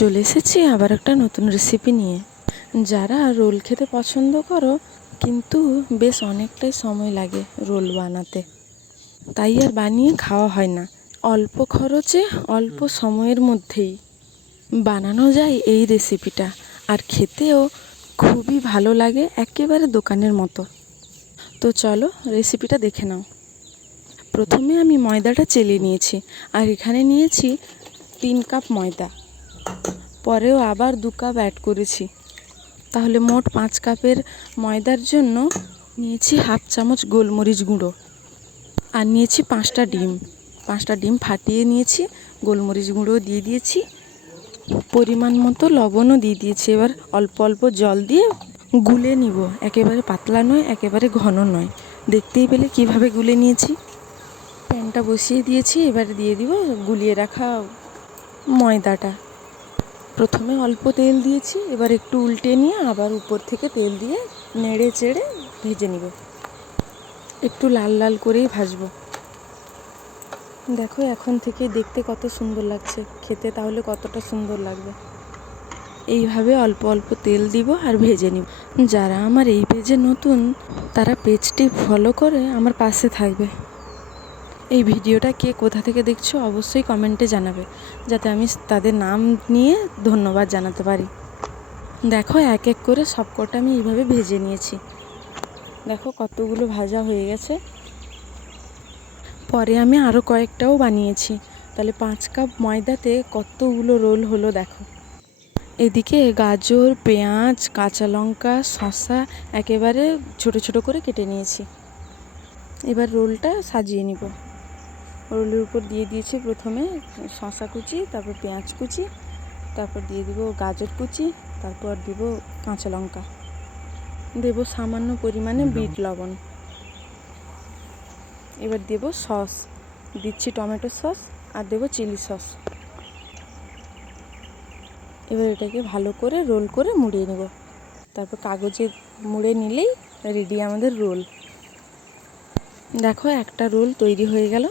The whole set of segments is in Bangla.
চলে এসেছি আবার একটা নতুন রেসিপি নিয়ে। যারা রোল খেতে পছন্দ করো কিন্তু বেশ অনেকটাই সময় লাগে রোল বানাতে, তাই আর বানিয়ে খাওয়া হয় না। অল্প খরচে অল্প সময়ের মধ্যেই বানানো যায় এই রেসিপিটা, আর খেতেও খুবই ভালো লাগে, একেবারে দোকানের মতো। তো চলো রেসিপিটা দেখে নাও। প্রথমে আমি ময়দাটা চেলে নিয়েছি, আর এখানে নিয়েছি 3 কাপ ময়দা, পরেও আবার 2 কাপ অ্যাড করেছি, তাহলে মোট 5 কাপের ময়দার জন্য নিয়েছি হাফ চামচ গোলমরিচ গুঁড়ো, আর নিয়েছি 5টা ডিম। 5টা ডিম ফাটিয়ে নিয়েছি, গোলমরিচ গুঁড়ো দিয়ে দিয়েছি, পরিমাণ মতো লবণও দিয়ে দিয়েছি। এবার অল্প অল্প জল দিয়ে গুলে নিব, একেবারে পাতলা নয় একেবারে ঘন নয়। দেখতেই পেলে কিভাবে গুলে নিয়েছি। প্যানটা বসিয়ে দিয়েছি, এবার দিয়ে দিব গুলিয়ে রাখা ময়দাটা। প্রথমে অল্প তেল দিয়েছি, এবার একটু উল্টে নিয়ে আবার উপর থেকে তেল দিয়ে নেড়ে চেড়ে ভেজে নিব। একটু লাল লাল করেই ভাজবো। দেখো এখন থেকে দেখতে কত সুন্দর লাগছে, খেতে তাহলে কতটা সুন্দর লাগবে। এইভাবে অল্প অল্প তেল দিব আর ভেজে নিব। যারা আমার এই পেজে নতুন তারা পেজটি ফলো করে আমার পাশে থাকবে। এই ভিডিওটা কে কোথা থেকে দেখছো অবশ্যই কমেন্টে জানাবে, যাতে আমি তাদের নাম নিয়ে ধন্যবাদ জানাতে পারি। দেখো এক এক করে সবকটা আমি এইভাবে ভেজে নিয়েছি। দেখো কতগুলো ভাজা হয়ে গেছে। পরে আমি আরও কয়েকটাও বানিয়েছি, তাহলে 5 কাপ ময়দাতে কতগুলো রোল হলো দেখো। এদিকে গাজর, পেঁয়াজ, কাঁচা লঙ্কা, শসা একেবারে ছোট ছোট করে কেটে নিয়েছি। এবার রোলটা সাজিয়ে নিব। রোলের উপর দিয়ে দিয়েছি প্রথমে শসা কুচি, তারপর পেঁয়াজ কুচি, তারপর দিয়ে দিব গাজর কুচি, তারপর দিব কাঁচা লঙ্কা, দেব সামান্য পরিমাণে বিট লবণ। এবার দেব সস, দিচ্ছি টমেটো সস আর দেব চিলি সস। এবার এটাকে ভালো করে রোল করে মুড়িয়ে নেব। তারপর কাগজে মুড়ে নিলেই রেডি আমাদের রোল। দেখো একটা রোল তৈরি হয়ে গেল।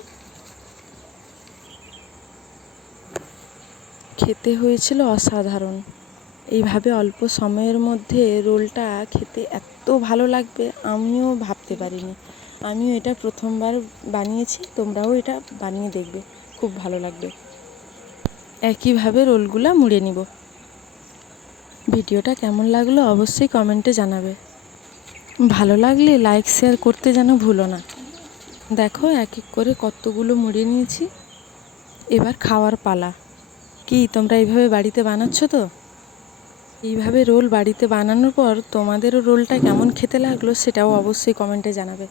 খেতে হয়েছিল অসাধারণ। এইভাবে অল্প সময়ের মধ্যে রোলটা খেতে এত ভালো লাগবে আমিও ভাবতে পারিনি। আমিও এটা প্রথমবার বানিয়েছি, তোমরাও এটা বানিয়ে দেখবে, খুব ভালো লাগবে। একইভাবে রোলগুলো মুড়ে নিব। ভিডিওটা কেমন লাগলো অবশ্যই কমেন্টে জানাবে। ভালো লাগলে লাইক শেয়ার করতে যেন ভুলো না। দেখো এক এক করে কতগুলো মুড়ে নিয়েছি। এবার খাওয়ার পালা। কি তোমরা এইভাবে বাড়িতে বানাচ্ছো তো? এইভাবে রোল বাড়িতে বানানোর পর তোমাদেরও রোলটা কেমন খেতে লাগলো সেটাও অবশ্যই কমেন্টে জানাবে।